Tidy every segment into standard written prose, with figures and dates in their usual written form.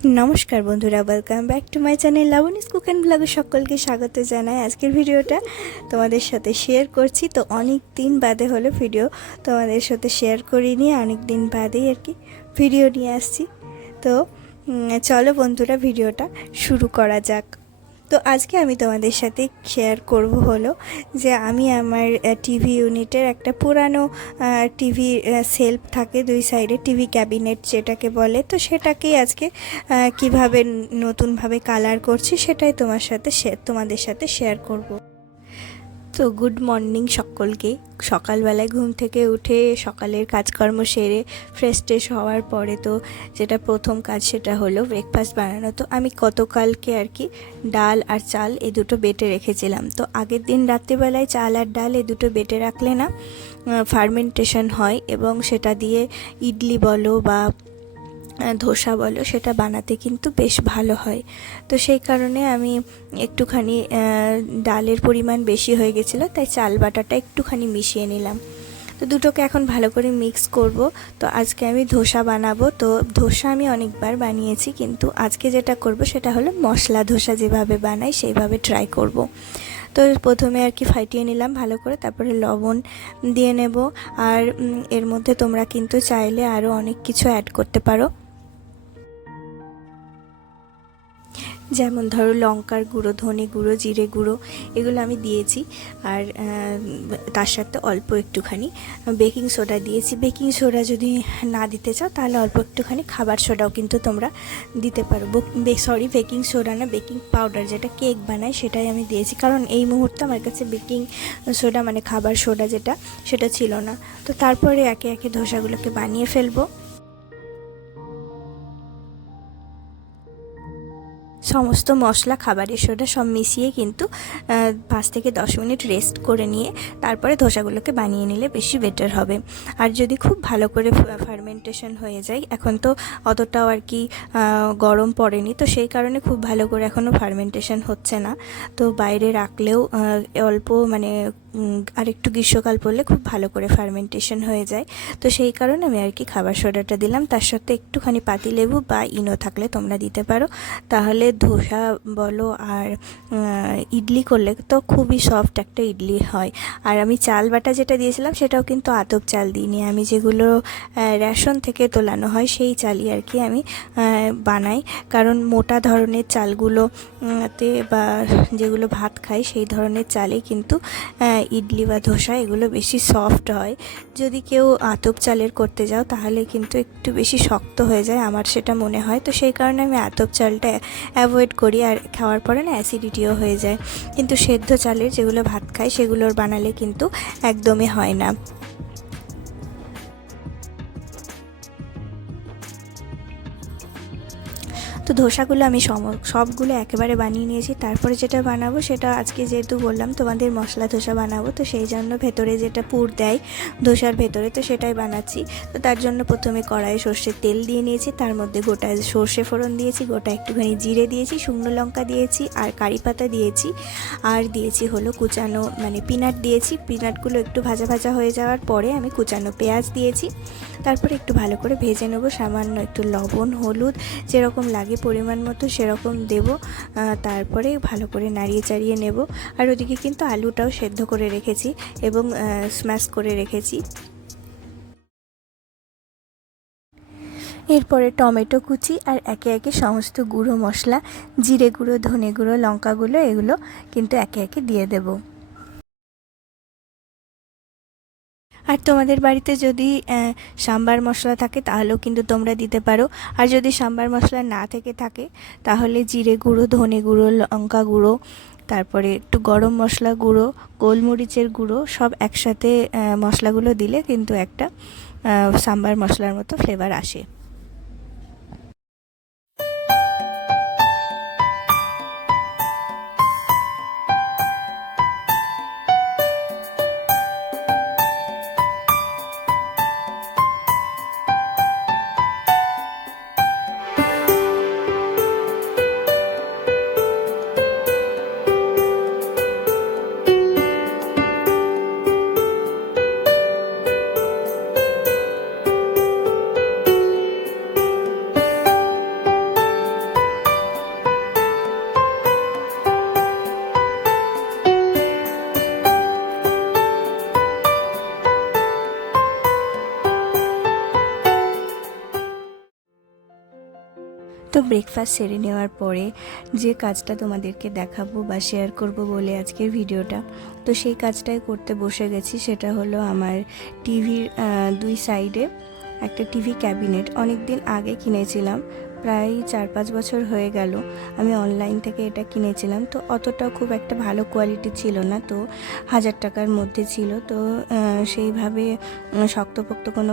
নমস্কার বন্ধুরা, welcome back to my channel Labani's cook and ব্লগে সকলকে স্বাগত জানাই। আজকের ভিডিওটা তোমাদের সাথে শেয়ার করছি। তো অনেক দিন বাদে হলো ভিডিও তোমাদের সাথে শেয়ার করিনি, অনেক দিন বাদেই আর কি ভিডিও নিয়ে আসছি। তো চলো বন্ধুরা, ভিডিওটা শুরু করা যাক। তো আজকে আমি তোমাদের সাথে শেয়ার করব হলো যে আমি আমার টিভি ইউনিটের একটা পুরানো টিভি সেলফ থাকে দুই সাইডে, টিভি ক্যাবিনেট যেটাকে বলে, তো সেটাকেই আজকে কিভাবে নতুনভাবে কালার করছি সেটাই তোমাদের সাথে শেয়ার করব। তো গুড মর্নিং সকলকে। সকালবেলায় ঘুম থেকে উঠে সকালের কাজকর্ম সেরে ফ্রেশ হওয়ার পরে তো যেটা প্রথম কাজ সেটা হলো ব্রেকফাস্ট বানানো। তো আমি গতকালকে আর কি ডাল আর চাল এই দুটো বেটে রেখেছিলাম। তো আগের দিন রাত্রিবেলায় চাল আর ডাল এই দুটো বেটে রাখলে না ফার্মেন্টেশন হয় এবং সেটা দিয়ে ইডলি বলো বা ধোসা বলো সেটা বানাতে কিন্তু বেশ ভালো হয়। তো সেই কারণে আমি একটুখানি ডালের পরিমাণ বেশি হয়ে গেছিলো, তাই চাল বাটাটা একটুখানি মিশিয়ে নিলাম। তো দুটোকে এখন ভালো করে মিক্স করব। তো আজকে আমি ধোসা বানাবো। তো ধোসা আমি অনেকবার বানিয়েছি, কিন্তু আজকে যেটা করব সেটা হলো মশলা ধোসা, যেভাবে বানাই সেইভাবে ট্রাই করব। তো প্রথমে আর কি ফাটিয়ে নিলাম ভালো করে, তারপরে লবণ দিয়ে নেব। আর এর মধ্যে তোমরা কিন্তু চাইলে আরও অনেক কিছু অ্যাড করতে পারো, যেমন ধরো লঙ্কার গুঁড়ো, ধনে গুঁড়ো, জিরে গুঁড়ো, এগুলো আমি দিয়েছি। আর তার সাথে অল্প একটুখানি বেকিং সোডা দিয়েছি। বেকিং সোডা যদি না দিতে চাও তাহলে অল্প একটুখানি খাবার সোডাও কিন্তু তোমরা দিতে পারো। বেকিং সোডা না, বেকিং পাউডার, যেটা কেক বানায় সেটাই আমি দিয়েছি, কারণ এই মুহূর্তে আমার কাছে বেকিং সোডা মানে খাবার সোডা যেটা, সেটা ছিল না। তো তারপরে একে একে ধোসাগুলোকে বানিয়ে ফেলবো। সমস্ত মশলা, খাবারের সোডা সব মিশিয়ে কিন্তু 5 থেকে 10 মিনিট রেস্ট করে নিয়ে তারপরে ধোসাগুলোকে বানিয়ে নিলে বেশি বেটার হবে। আর যদি খুব ভালো করে ফার্মেন্টেশন হয়ে যায়, এখন তো অতটাও আর কি গরম পড়েনি, তো সেই কারণে খুব ভালো করে এখনও ফার্মেন্টেশন হচ্ছে না। তো বাইরে রাখলেও অল্প মানে আর একটু গ্রীষ্মকাল পড়লে খুব ভালো করে ফার্মেন্টেশন হয়ে যায়। তো সেই কারণে আমি আর কি খাবার সোডাটা দিলাম, তার সাথে একটুখানি পাতিলেবু বা ইনো থাকলে তোমরা দিতে পারো। তাহলে ধোসা বলো আর ইডলি করলে তো খুবই সফট একটা ইডলি হয়। আর আমি চাল বাটা যেটা দিয়েছিলাম সেটাও কিন্তু আতপ চাল দিইনি, আমি যেগুলো রেশন থেকে তোলানো হয় সেই চালই আর কি আমি বানাই। কারণ মোটা ধরনের চালগুলোতে বা যেগুলো ভাত খাই সেই ধরনের চালে কিন্তু ইডলি বা ধোসা এগুলো বেশি সফট হয়। যদি কেউ আতপ চালের করতে যাও তাহলে কিন্তু একটু বেশি শক্ত হয়ে যায়, আমার সেটা মনে হয়। তো সেই কারণে আমি আতপ চালটা অ্যাভয়েড করি, আর খাওয়ার পরে না অ্যাসিডিটিও হয়ে যায়। কিন্তু সেদ্ধ চালের যেগুলো ভাত খাই সেগুলোর বানালে কিন্তু একদমই হয় না। তো ধোসাগুলো আমি সবগুলো একেবারে বানিয়ে নিয়েছি। তারপরে যেটা বানাবো সেটা আজকে যেহেতু বললাম তোমাদের মশলা ধোসা বানাবো, তো সেই জন্য ভেতরে যেটা পুর দেয় ধোসার ভেতরে, তো সেটাই বানাচ্ছি। তো তার জন্য প্রথমে কড়াইয়ে সর্ষের তেল দিয়ে নিয়েছি, তার মধ্যে গোটা সর্ষে ফোড়ন দিয়েছি, গোটা একটুখানি জিরে দিয়েছি, শুকনো লঙ্কা দিয়েছি, আর কারি পাতা দিয়েছি, আর দিয়েছি হলো কুচানো মানে পিনাট দিয়েছি। পিনাটগুলো একটু ভাজা ভাজা হয়ে যাওয়ার পরে আমি কুচানো পেঁয়াজ দিয়েছি। তারপরে একটু ভালো করে ভেজে নেবো, সামান্য একটু লবণ, হলুদ যেরকম লাগে পরিমাণ মতো সেরকম দেব। তারপরে ভালো করে নাড়িয়ে চাড়িয়ে নেব। আর ওদিকে কিন্তু আলুটাও সেদ্ধ করে রেখেছি এবং স্ম্যাশ করে রেখেছি। এরপরে টমেটো কুচি আর একে একে সমস্ত গুঁড়ো মশলা, জিরে গুঁড়ো, ধনে গুঁড়ো, লঙ্কা গুঁড়ো, এগুলো কিন্তু একে একে দিয়ে দেবো। আর তোমাদের বাড়িতে যদি সাম্বার মশলা থাকে তাহলেও কিন্তু তোমরা দিতে পারো। আর যদি সাম্বার মশলা না থেকে থাকে তাহলে জিরে গুঁড়ো, ধনে গুঁড়ো, লঙ্কা গুঁড়ো, তারপরে একটু গরম মশলা গুঁড়ো, গোলমরিচের গুঁড়ো সব একসাথে মশলাগুলো দিলে কিন্তু একটা সাম্বার মশলার মতো ফ্লেভার আসে। তো ব্রেকফাস্ট সেরে নেওয়ার পরে যে কাজটা তোমাদেরকে দেখাবো বা শেয়ার করব বলে আজকের ভিডিওটা, তো সেই কাজটাই করতে বসে গেছি। সেটা হলো আমার টিভির দুই সাইডে একটা টিভি ক্যাবিনেট অনেক দিন আগে কিনেছিলাম, প্রায় 4-5 বছর হয়ে গেল। আমি অনলাইন থেকে এটা কিনেছিলাম, তো অতটাও খুব একটা ভালো কোয়ালিটি ছিল না, তো 1000 টাকার মধ্যে ছিল। তো সেইভাবে শক্তপোক্ত কোনো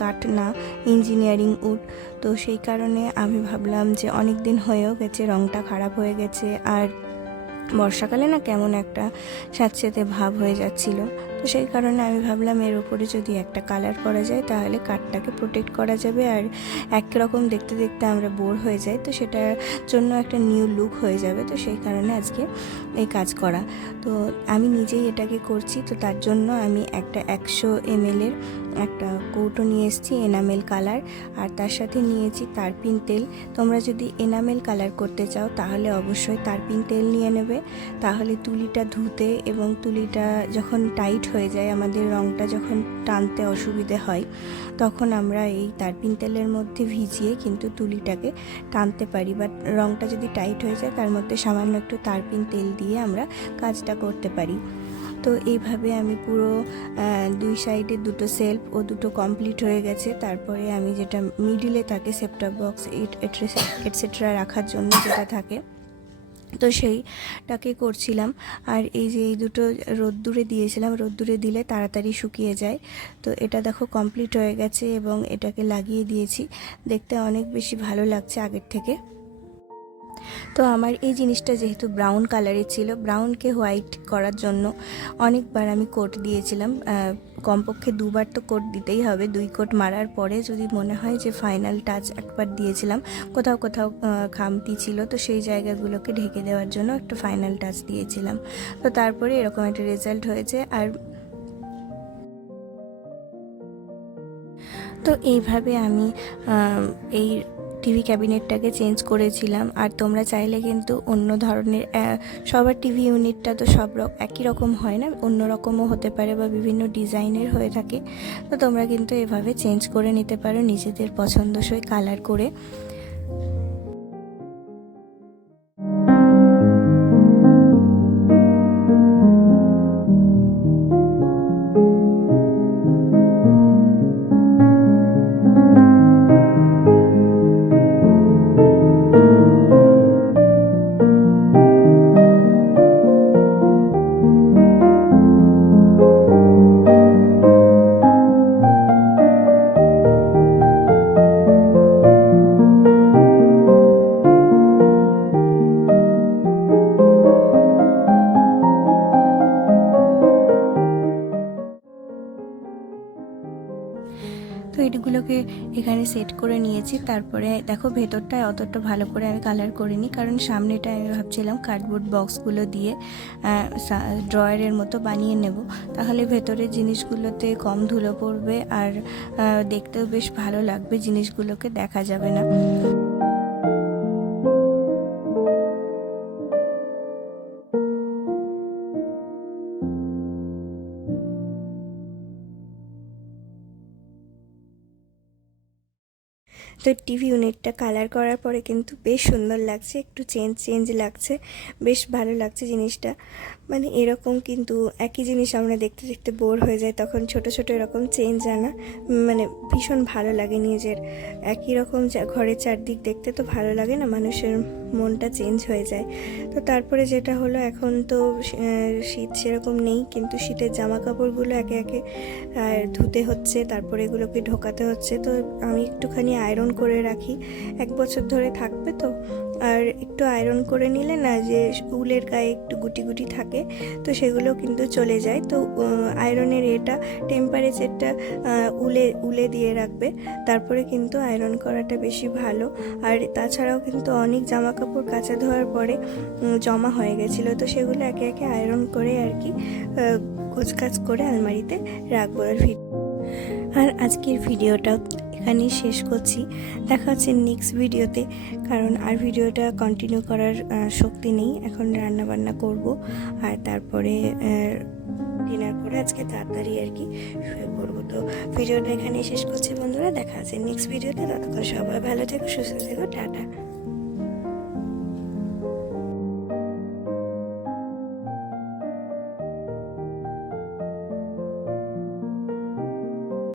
কাঠ না, ইঞ্জিনিয়ারিং উড। তো সেই কারণে আমি ভাবলাম যে অনেক দিন হয়েও গেছে, রঙটা খারাপ হয়ে গেছে, আর বর্ষাকালে না কেমন একটা স্যাঁতসেঁতে ভাব হয়ে যাচ্ছিল। তো সেই কারণে আমি ভাবলাম এর উপরে যদি একটা কালার করা যায় তাহলে কাঠটাকে প্রোটেক্ট করা যাবে, আর একরকম দেখতে দেখতে আমরা বোর হয়ে যাই, তো সেটার জন্য একটা নিউ লুক হয়ে যাবে। তো সেই কারণে আজকে এই কাজ করা। তো আমি নিজেই এটাকে করছি। তো তার জন্য আমি একটা 100 ml এর একটা কৌটো নিয়ে এসেছি এনামেল কালার, আর তার সাথে নিয়েছি তারপিন তেল। তোমরা যদি এনামেল কালার করতে চাও তাহলে অবশ্যই তারপিন তেল নিয়ে নেবে, তাহলে তুলিটা ধুতে এবং তুলিটা যখন টাইট হয়ে যায়, আমাদের রঙটা যখন টানতে অসুবিধে হয়, তখন আমরা এই তারপিন তেলের মধ্যে ভিজিয়ে কিন্তু তুলিটাকে টানতে পারি। বা রঙটা যদি টাইট হয়ে যায় তার মধ্যে সামান্য একটু তারপিন তেল দিয়ে আমরা কাজটা করতে পারি। তো এইভাবে আমি পুরো দুই সাইডে দুটো সেলফ ও দুটো কমপ্লিট হয়ে গেছে। তারপরে আমি যেটা মিডিলে থাকে সেপ্টার বক্স এটসেট্রা রাখার জন্য যেটা থাকে, তো সেইটাকে করছিলাম। আর এই যে এই দুটো রোদ্দুরে দিয়েছিলাম, রোদ্দুরে দিলে তাড়াতাড়ি শুকিয়ে যায়। তো এটা দেখো কমপ্লিট হয়ে গেছে এবং এটাকে লাগিয়ে দিয়েছি, দেখতে অনেক বেশি ভালো লাগছে আগের থেকে। তো আমার এই জিনিসটা যেহেতু ব্রাউন কালারের ছিল, ব্রাউনকে হোয়াইট করার জন্য অনেকবার আমি কোট দিয়েছিলাম, কমপক্ষে 2বার তো কোট দিতেই হবে। 2 কোট মারার পরে যদি মনে হয় যে ফাইনাল টাচ একবার দিয়েছিলাম, কোথাও কোথাও খামতি ছিল, তো সেই জায়গাগুলোকে ঢেকে দেওয়ার জন্য একটা ফাইনাল টাচ দিয়েছিলাম। তো তারপরে এরকম একটা রেজাল্ট হয়েছে। আর তো এইভাবে আমি এই টিভি ক্যাবিনেটটাকে চেঞ্জ করেছিলাম। আর তোমরা চাইলে কিন্তু অন্য ধরনের, সবার টিভি ইউনিটটা তো একই রকম হয় না, অন্য রকমও হতে পারে বা বিভিন্ন ডিজাইনের হয়ে থাকে। তো তোমরা কিন্তু এভাবে চেঞ্জ করে নিতে পারো নিজেদের পছন্দসই কালার করে। তো এগুলোকে এখানে সেট করে নিয়েছি। তারপরে দেখো ভেতরটায় অতটা ভালো করে আমি কালার করিনি, কারণ সামনেটা আমি ভাবছিলাম কার্ডবোর্ড বক্সগুলো দিয়ে ড্রয়ারের মতো বানিয়ে নেব, তাহলে ভেতরের জিনিসগুলোতে কম ধুলো পড়বে আর দেখতেও বেশ ভালো লাগবে, জিনিসগুলোকে দেখা যাবে না। তো টিভি ইউনিটটা কালার করার পরে কিন্তু বেশ সুন্দর লাগছে, একটু চেঞ্জ লাগছে, বেশ ভালো লাগছে জিনিসটা। মানে এরকম কিন্তু একই জিনিস আমরা দেখতে দেখতে বোর হয়ে যায়, তখন ছোট ছোট এরকম চেঞ্জ আনা মানে ভীষণ ভালো লাগে। নিজের একই রকম ঘরের চারদিক দেখতে তো ভালো লাগে না, মানুষের মনটা চেঞ্জ হয়ে যায়। তো তারপরে যেটা হলো, এখন তো শীত সেরকম নেই, কিন্তু শীতের জামা কাপড়গুলো একে একে ধুতে হচ্ছে, তারপরে এগুলোকে ঢোকাতে হচ্ছে। তো আমি একটুখানি আয়রন করে রাখি, 1 বছর ধরে থাকবে তো। আর একটু আয়রন করে নিলে না, যে উলের গায়ে একটু গুটি গুটি থাকে, তো সেগুলো কিন্তু চলে যায়। তো আয়রনের টেম্পারেচারটা উলে দিয়ে রাখবে, তারপরে কিন্তু আয়রন করাটা বেশি ভালো। আর তাছাড়াও কিন্তু অনেক জামা কাপড় কাচা ধোয়ার পরে জমা হয়ে গেছিলো, তো সেগুলো একে একে আয়রন করে আর কি গোছগাছ করে আলমারিতে রাখবো। আর আজকের ভিডিওটাও এখানেই শেষ করছি। দেখা হচ্ছে নেক্সট ভিডিওতে, কারণ আর ভিডিওটা কন্টিনিউ করার শক্তি নেই। এখন রান্না বান্না করব আর তারপরে ডিনার করে আজকে তাড়াতাড়ি আর কি শুয়ে পড়বো। তো ভিডিওটা এখানেই শেষ করছি বন্ধুরা, দেখা হচ্ছে নেক্সট ভিডিওতে। ততক্ষণ সবাই ভালো থেকো, সুস্থ থেকো, টাটা।